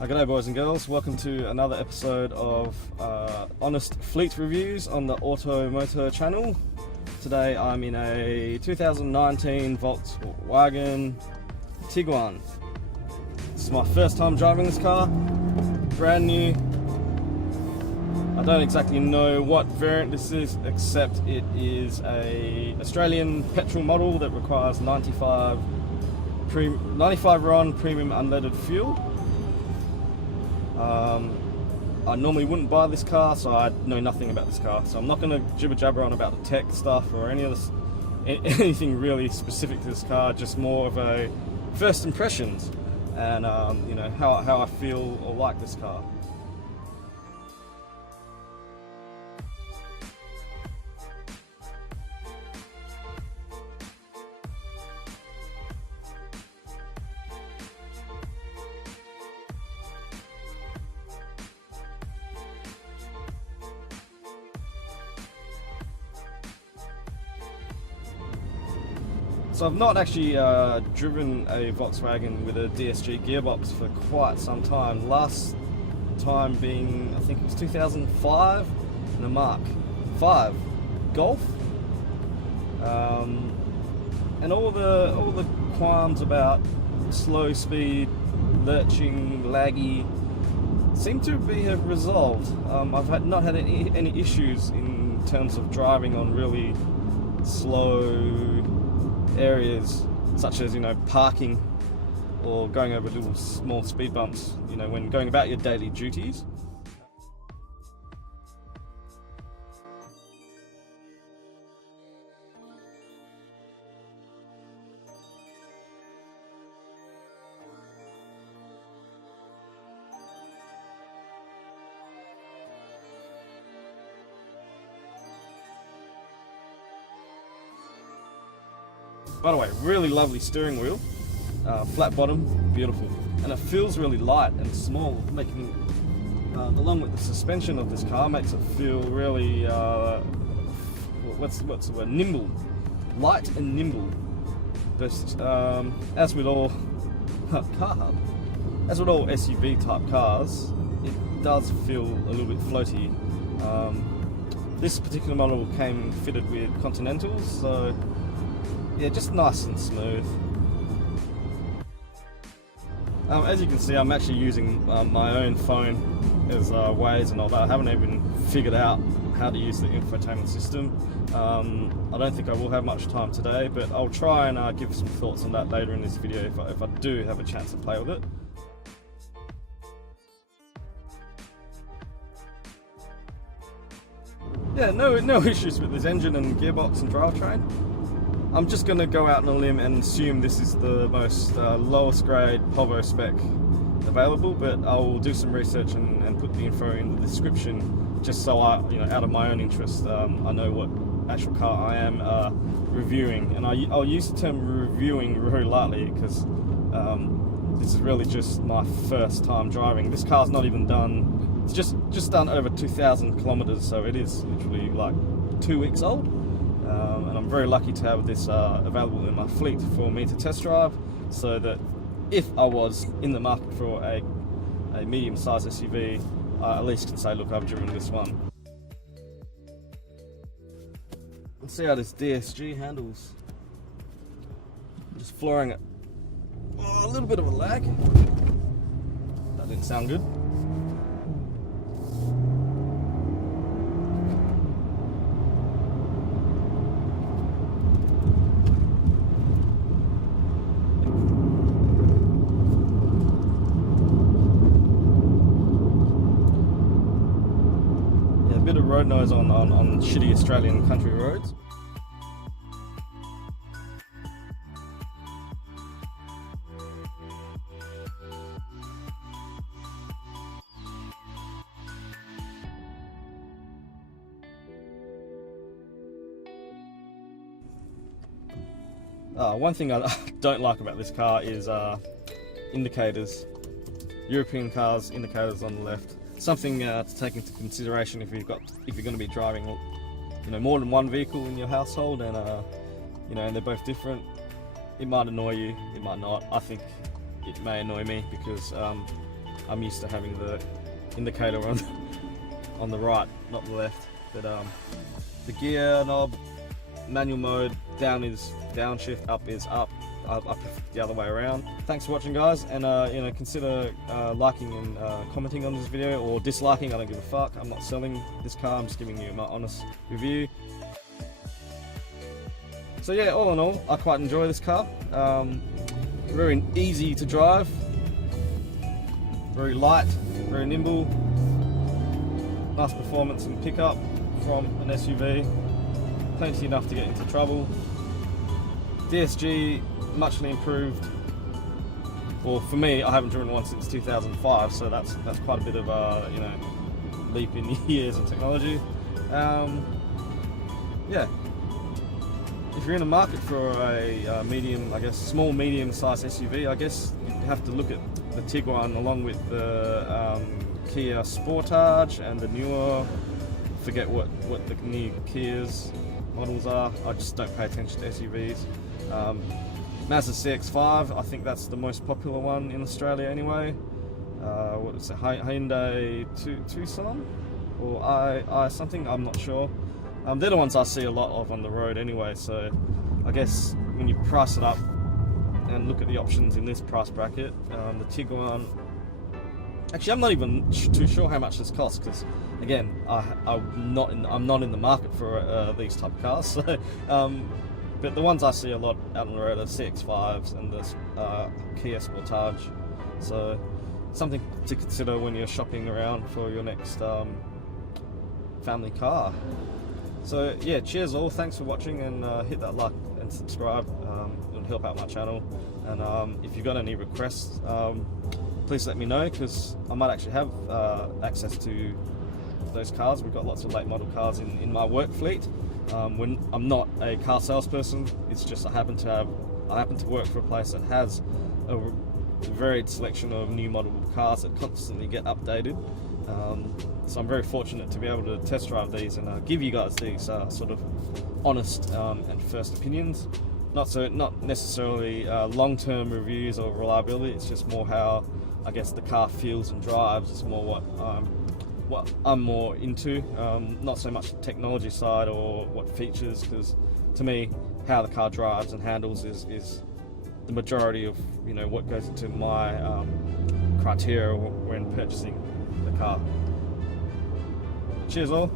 G'day boys and girls, welcome to another episode of Honest Fleet Reviews on the Automotor channel. Today I'm in a 2019 Volkswagen Tiguan. This is my first time driving this car, brand new. I don't exactly know what variant this is, except it is a Australian petrol model that requires 95 RON premium unleaded fuel. I normally wouldn't buy this car, so I know nothing about this car. So I'm not going to jibber jabber on about the tech stuff or anything really specific to this car. Just more of a first impressions and you know how I feel or like this car. So I've not actually driven a Volkswagen with a DSG gearbox for quite some time. Last time being, I think it was 2005 in a Mark 5 Golf. And all the qualms about slow speed, lurching, laggy seem to have resolved. I've not had any issues in terms of driving on really slow areas, such as, you know, parking or going over little small speed bumps, you know, when going about your daily duties. By the way, really lovely steering wheel, flat bottom, beautiful, and it feels really light and small, making, along with the suspension of this car, makes it feel really, what's the word, nimble, light and nimble. But as with all SUV type cars, it does feel a little bit floaty. This particular model came fitted with Continentals, so yeah, just nice and smooth. As you can see, I'm actually using my own phone as Waze and all that. I haven't even figured out how to use the infotainment system. I don't think I will have much time today, but I'll try and give some thoughts on that later in this video if I do have a chance to play with it. Yeah, no issues with this engine and gearbox and drivetrain. I'm just going to go out on a limb and assume this is the most lowest grade Povo spec available, but I'll do some research and put the info in the description, just so I, you know, out of my own interest, I know what actual car I am reviewing. And I'll use the term reviewing very lightly, because this is really just my first time driving. This car's not even done, it's just done over 2,000 kilometers, so it is literally like 2 weeks old. And I'm very lucky to have this available in my fleet for me to test drive, so that if I was in the market for a medium-sized SUV, I at least can say, look, I've driven this one. Let's see how this DSG handles. Just flooring it. Oh, a little bit of a lag. That didn't sound good. Bit of road noise on shitty Australian country roads. One thing I don't like about this car is indicators. European cars, indicators on the left. Something to take into consideration if you're going to be driving, you know, more than one vehicle in your household, and you know, and they're both different. It might annoy you, it might not. I think it may annoy me because I'm used to having the indicator on the right, not the left. But the gear knob, manual mode, down is downshift, up is up. I prefer the other way around. Thanks for watching, guys, and you know, consider liking and commenting on this video, or disliking. I don't give a fuck. I'm not selling this car. I'm just giving you my honest review. So yeah, all in all, I quite enjoy this car. Very easy to drive, very light, very nimble, nice performance and pickup from an SUV, plenty enough to get into trouble. DSG muchly improved. Well, for me, I haven't driven one since 2005, so that's quite a bit of a, you know, leap in years and technology. Yeah, if you're in the market for a medium, I guess small medium sized SUV, I guess you have to look at the Tiguan along with the Kia Sportage and the newer, forget what the new Kia's models are. I just don't pay attention to SUVs. Mazda CX-5, I think that's the most popular one in Australia anyway. What is it, Hyundai Tucson? Or I something, I'm not sure. They're the ones I see a lot of on the road anyway, so I guess when you price it up and look at the options in this price bracket, the Tiguan, actually I'm not even too sure how much this costs, because again, I'm not in the market for these type of cars, so but the ones I see a lot out on the road are CX-5s and the Kia Sportage, so something to consider when you're shopping around for your next family car. So yeah, cheers all, thanks for watching, and hit that like and subscribe. It'll help out my channel, and if you've got any requests, please let me know, because I might actually have access to those cars. We've got lots of late model cars in my work fleet. When I'm not a car salesperson, it's just I happen to work for a place that has a varied selection of new model cars that constantly get updated. So I'm very fortunate to be able to test drive these and give you guys these sort of honest and first opinions. Not necessarily long-term reviews or reliability. It's just more how I guess the car feels and drives. It's more what I'm more into, not so much the technology side or what features, because to me, how the car drives and handles is the majority of, you know, what goes into my criteria when purchasing the car. Cheers all.